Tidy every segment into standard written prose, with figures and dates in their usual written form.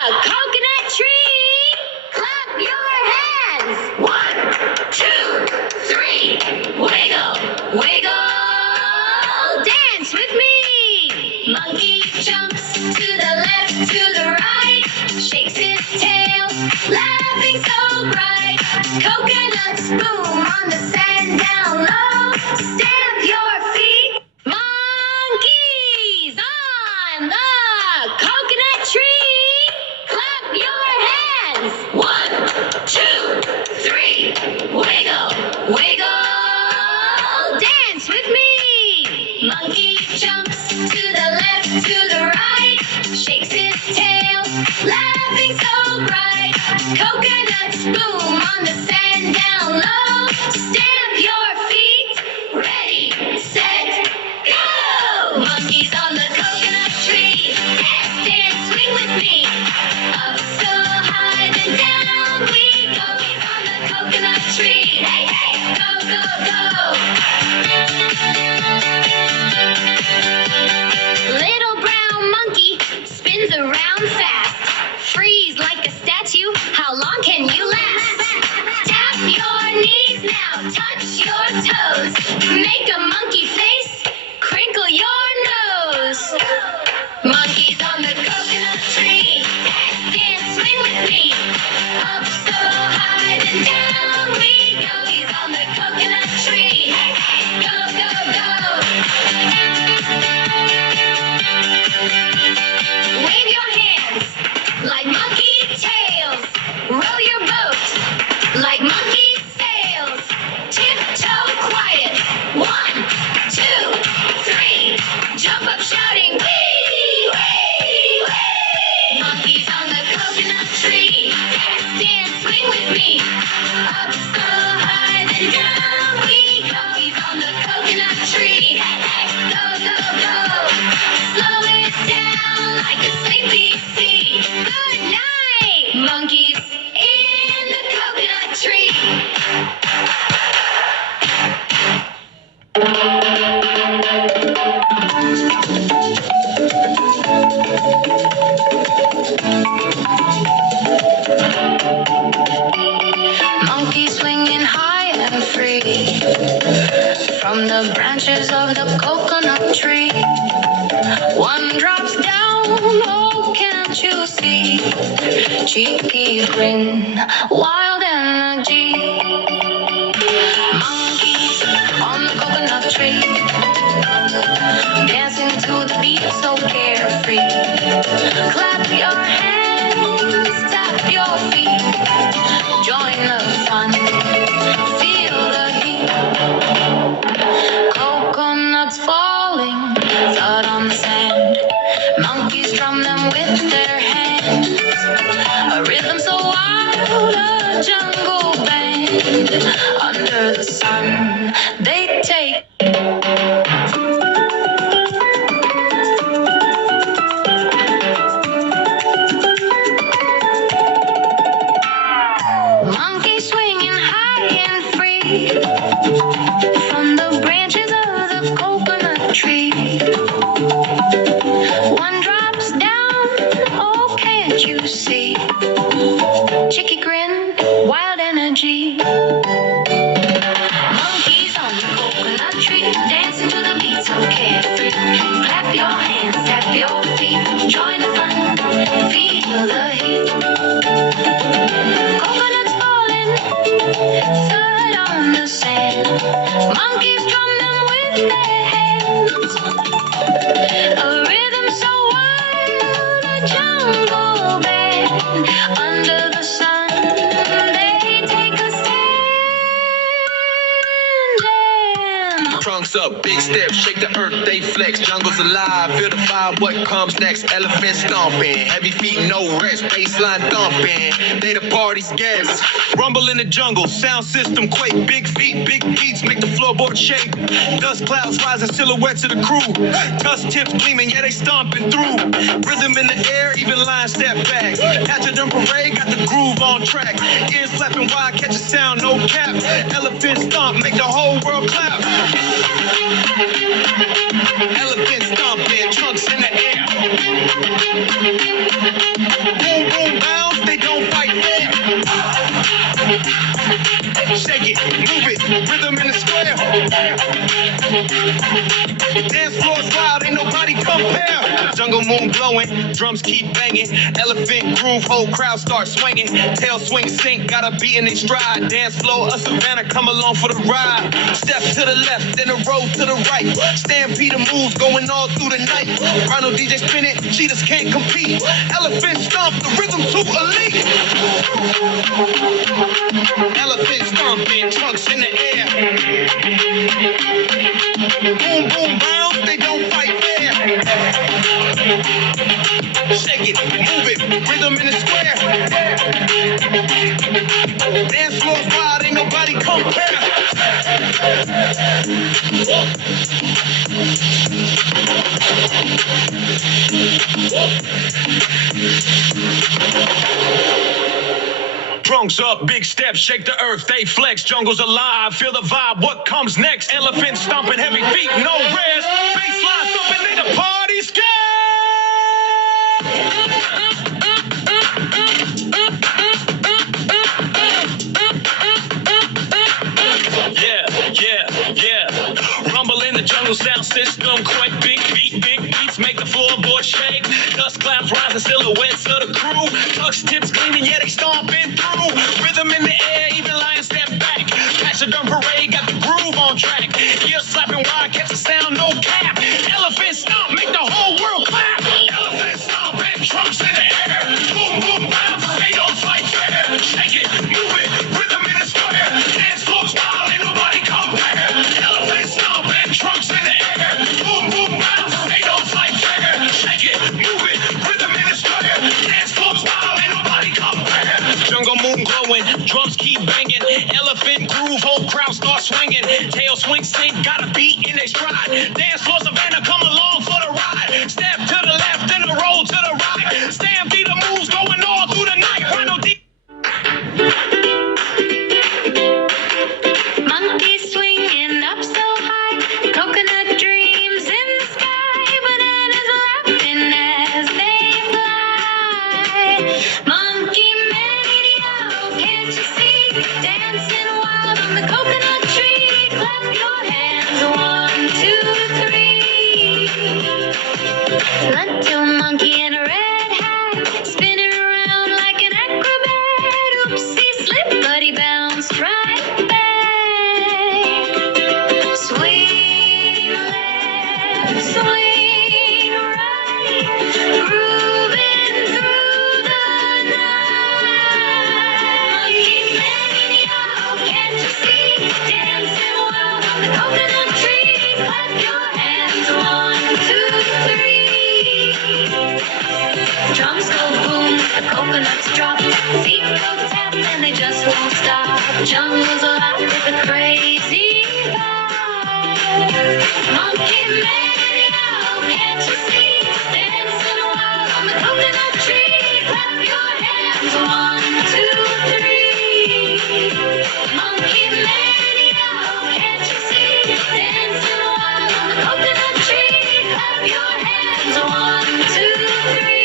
A coconut tree, clap your hands. 1, 2, 3, wiggle, wiggle. Dance with me. Monkey jumps to the left, to the right, shakes his tail, laughing so bright. Coconuts boom on the sand down low. Stamp your feet. Monkeys on the coconut tree. Clap your hands. 1, 2, 3. Wiggle, wiggle. Dance with me. Monkey jumps to the left, to the right, shakes his tail, laughing so bright. Coconuts boom on the sand down low. Stamp your feet. Ready, set, go. Monkeys on the coconut tree. Dance, dance, swing with me. Up so high, then down we go. Monkeys on the coconut tree. Hey, hey, go, go, go. Little brown monkey spins around fast. Freeze like a statue. How long can you last? Tap your knees now. Touch your toes. Make a monkey face. Crinkle your nose. Monkeys on the coconut tree. Dance, dance, swing with me. Up so high, then down we go. Monkeys on the coconut tree. Go, go, go. Wave your hands like monkey tails. Row your boat like monkey sails. Tiptoe quiet. 1, 2, 3. Jump up shouting, wee, wee, wee. Monkeys on the coconut tree. Dance, dance, swing with me. Up so high, then down we go. Monkeys on the coconut tree. Go, go, go. Slow it down like a sleepy sea. Good night, monkeys in the coconut tree. Monkey swinging high and free from the branches of the coconut tree. One drops down, oh, can't you see? Cheeky grin, wild energy. Monkeys on the coconut tree, dancing to the beat so carefree. Clap your hands, tap your feet, join the fun, feel the heat. Coconuts falling, thud on the sand. Monkeys drum them with their hands. A rhythm so wild, a jungle band. Under the sun, they take. Monkey swinging high and free from the branches of the coconut tree. One drops down, oh, can't you see? Cheeky grin, wild energy. Monkeys on the coconut tree, dancing to the beat so carefree. Clap your hands, tap your feet, join the fun, feel the heat. Coconuts falling, thud on the sand. Monkeys drum them with their hands. A rhythm so wild, a jungle band. Under the sun, they take a stand. Trunks up, big steps, shake the earth, they flex. Jungle's alive, feel the vibe, what comes next? Elephant stomping, heavy feet, no rest, baseline thumping. They the party's guests. Rumble in the jungle, sound system quake. Big feet, big beats, make the floorboard shake. Dust clouds rising, silhouettes of the crew. Tusk tips gleaming, yeah, they stomping through. Rhythm in the air, even line step backs. Catch a drum parade, got the groove on track. Ears flapping wide, catch a sound, no cap. Elephant stomp, make the whole world clap. Elephant stomping, trunks in the air. Boom, boom, bounce, they don't fight fair. Shake it, move it, rhythm in the square. Dance floor's wild, ain't nobody compare. Jungle moon glowing, drums keep banging. Elephant groove, whole crowd start swinging. Tail swing sync, got a beat in its stride. Dance floor, a Savannah, come along for the ride. Step to the left, then a roll to the right. Stampede moves going all through the night. Rhino DJ spin it, cheetahs can't compete. Elephant stomp, the rhythm too elite. Elephant stomping, trunks in the air. Boom, boom, bounce, they don't fight fair. Shake it, move it, rhythm in the square. Dance floor's wild, ain't nobody compare. Drunks up, big steps, shake the earth, they flex. Jungle's alive, feel the vibe, what comes next? Elephant stomping, heavy feet, no rest. Baseline thumping, they the party scared. Yeah. Rumble in the jungle sound system, quick, big beats make the floorboard shake. Dust clouds rising, silhouettes of the crew. Tucks tips gleaming, yeah, they stomping through. Rhythm in the air, even lions step back. Pachyderm parade got the groove on track. Ear slapping wide, catch the sound, no cap. Elephant stomp, make the whole world clap. Elephant stomp, and trunks in the air. Boom, boom, bounce, they don't fight fair. Shake it, move it, rhythm in the square. Dance floors wild, ain't nobody compare. Elephant stomp, and trunks in the air. Boom, boom, bounce, they don't fight fair. Shake it, move it, rhythm in the square. Dance floors wild, ain't nobody compare. Jungle moon glowing, drums keep banging. Elephant groove, whole crowd start swinging. Tail swing sync, got a beat in their stride. Dance floor Savannah, come along for the ride. Step to the left, then a roll to the right. Stampede the moves going all through the night. Rhino D. Monkeys swinging up so high, coconut dreams in the sky, bananas laughing as they fly. Monkey mania, can't you see? Dancing wild on the coconut tree. Clap your hands, 1, 2, 3. Little monkey in a red hat, spinning around like an acrobat. Oopsie slip, but he bounced right back. Swing left, swing right, grooving through the night. Monkey mania, can't you see? Dancing wild on the coconut tree. Clap your hands, 1, 2, 3. Drums go boom, the coconuts drop. Feet go tap and they just won't stop. Jungle's alive with a crazy vibe. Monkey mania, can't you see? Dancing wild on the coconut tree. Clap your hands, 1, 2, 3. Monkey mania, can't you see? Dancing wild on the coconut tree. Clap your hands, 1, 2, 3.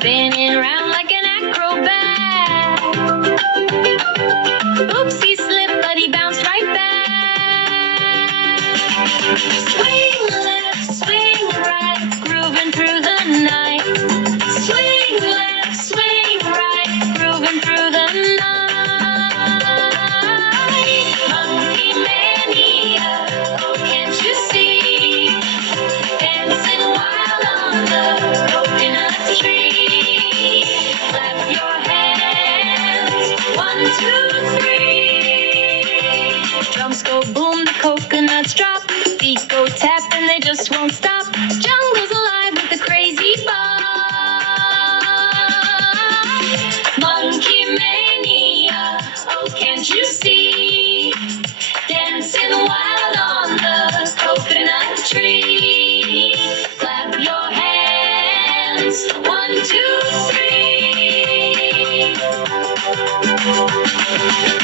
spinning around like an acrobat. Oops, he slipped, but he bounced right back. Swing left, swing right, grooving through the night. Swing left, swing right, grooving through the night. Monkey mania, oh, can't you see? Dancing wild on the coconut tree. Clap your hands, 1, 2, 3. Drums go boom, the coconuts drop. Feet go tap and they just won't stop. Jungle's alive with the crazy vibe. Monkey mania, oh, can't you see? Dancing wild on the coconut tree. Clap your hands, 1, 2, 3.